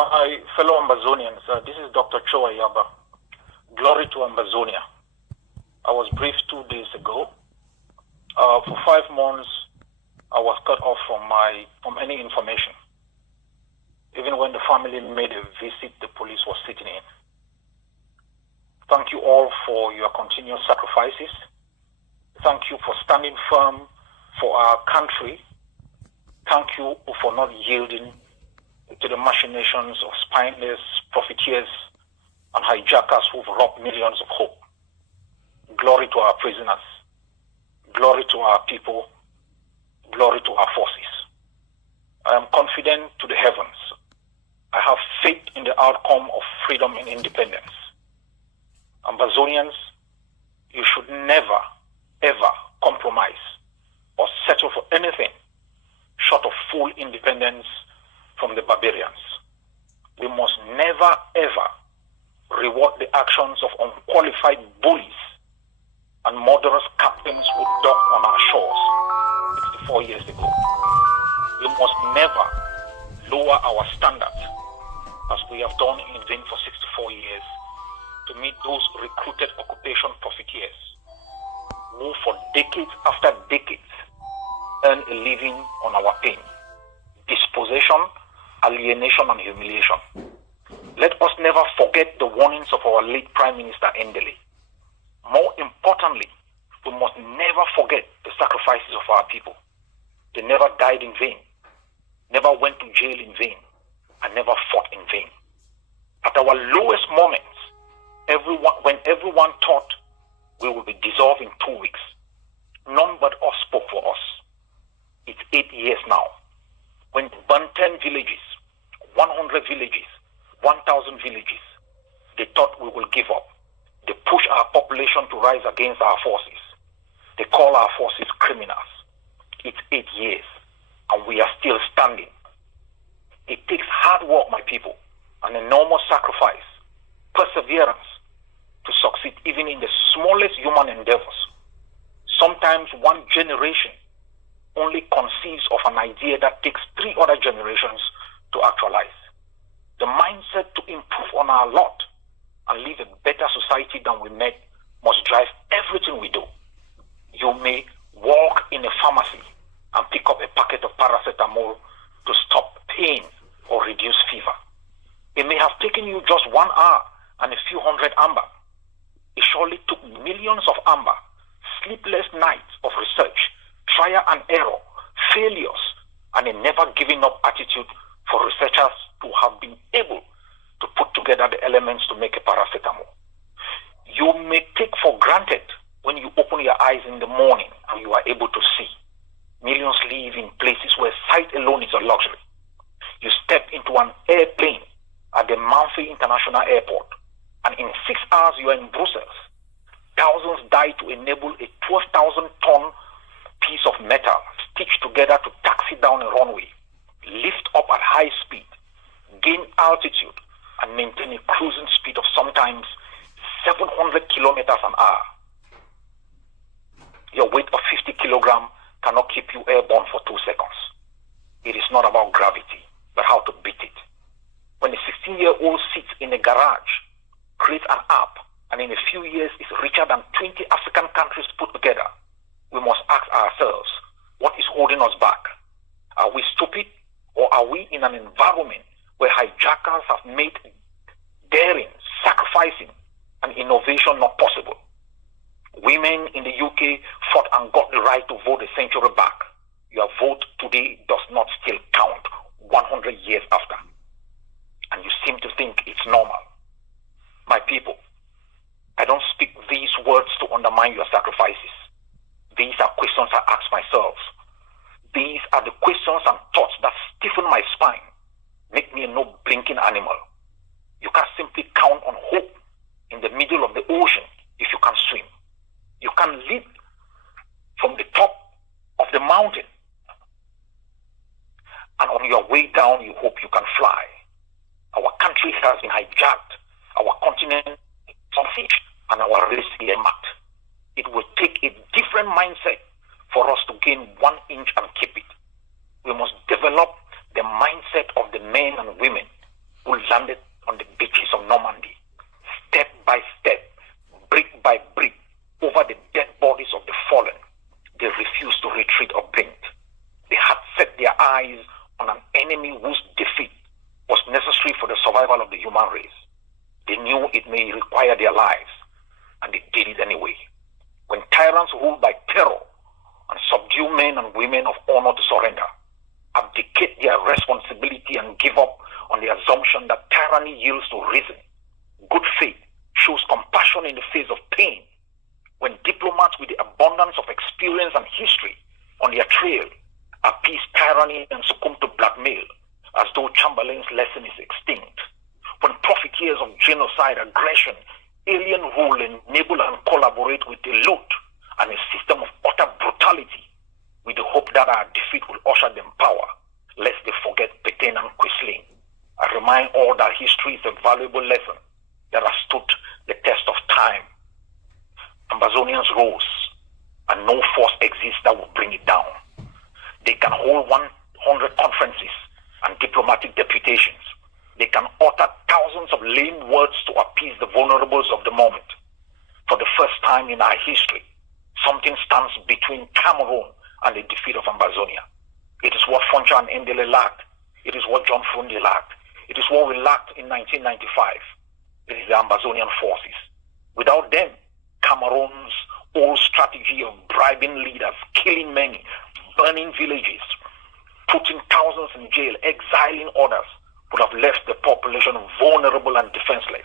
My fellow Ambazonians, this is Dr. Ayaba. Glory to Ambazonia. I was briefed 2 days ago. For 5 months, I was cut off from any information. Even when the family made a visit, the police was sitting in. Thank you all for your continuous sacrifices. Thank you for standing firm for our country. Thank you for not yielding to the machinations of spineless profiteers and hijackers who've robbed millions of hope. Glory to our prisoners. Glory to our people. Glory to our forces. I am confident to the heavens. I have faith in the outcome of freedom and independence. Ambazonians, you should never, ever compromise or settle for anything short of full independence from the barbarians. We must never, ever reward the actions of unqualified bullies and murderous captains who docked on our shores 64 years ago. We must never lower our standards as we have done in vain for 64 years to meet those recruited occupation profiteers who for decades after decades earn a living on our pain, dispossession, alienation and humiliation. Let us never forget the warnings of our late Prime Minister Endele. More importantly, we must never forget the sacrifices of our people. They never died in vain, never went to jail in vain, and never fought in vain. At our lowest moments, when everyone thought we would be dissolved in 2 weeks, none but us spoke for us. It's 8 years now. When they burned 10 villages, 100 villages, 1,000 villages, they thought we will give up. They push our population to rise against our forces. They call our forces criminals. It's 8 years, and we are still standing. It takes hard work, my people, an enormous sacrifice, perseverance to succeed even in the smallest human endeavors. Sometimes one generation only conceives of an idea that takes 3 other generations to actualize. The mindset to improve on our lot and live a better society than we met must drive everything we do. You may walk in a pharmacy and pick up a packet of paracetamol to stop pain or reduce fever. It may have taken you just 1 hour and a few hundred amber. It surely took millions of amber, sleepless nights of research, trial and error, failures, and a never giving up attitude for researchers to have been able to put together the elements to make a paracetamol. You may take for granted when you open your eyes in the morning and you are able to see. Millions live in places where sight alone is a luxury. You step into an airplane at the Manfi International Airport, and in 6 hours you are in Brussels. Thousands died to enable a 12,000-ton piece of metal stitched together to taxi down a runway, lift up at high speed, gain altitude, and maintain a cruising speed of sometimes 700 kilometers an hour. Your weight of 50 kilograms cannot keep you airborne for 2 seconds. It is not about gravity, but how to beat it. When a 16-year-old sits in a garage, creates an app, and in a few years is richer than 20 African countries put together, we must ask ourselves, what is holding us back? Are we stupid, or are we in an environment where hijackers have made daring, sacrificing, and innovation not possible? Women in the UK fought and got the right to vote a century back. Your vote today does not still count 100 years after. And you seem to think it's normal. My people, I don't speak these words to undermine your sacrifices. These are questions I ask myself. These are the questions and thoughts that stiffen my spine, make me a no-blinking animal. You can simply count on hope in the middle of the ocean if you can swim. You can leap from the top of the mountain, and on your way down you hope you can fly. Our country has been hijacked, our continent on siege, and our race earmarked. It will take a different mindset for us to gain 1 inch and keep it. We must develop the mindset of the men and women who eyes on an enemy whose defeat was necessary for the survival of the human race. They knew it may require their lives, and they did it anyway. When tyrants rule by terror and subdue men and women of honor to surrender, abdicate their responsibility and give up on the assumption that tyranny yields to reason, good faith shows compassion in the face of pain. When diplomats with the abundance of experience and history on their trail appease tyranny and succumb to blackmail as though Chamberlain's lesson is extinct. When profiteers of genocide, aggression, alien rule enable and collaborate with the loot and a system of utter brutality with the hope that our defeat will usher them power, lest they forget Petain and Quisling. I remind all that history is a valuable lesson that has stood the test of time. Ambazonians rose, and no force exists that will bring it down. They can hold 100 conferences and diplomatic deputations. They can utter thousands of lame words to appease the vulnerables of the moment. For the first time in our history, something stands between Cameroon and the defeat of Ambazonia. It is what Foncha and Ndele lacked. It is what John Fundi lacked. It is what we lacked in 1995. It is the Ambazonian forces. Without them, Cameroon's old strategy of bribing leaders, killing many, burning villages, putting thousands in jail, exiling others, would have left the population vulnerable and defenseless.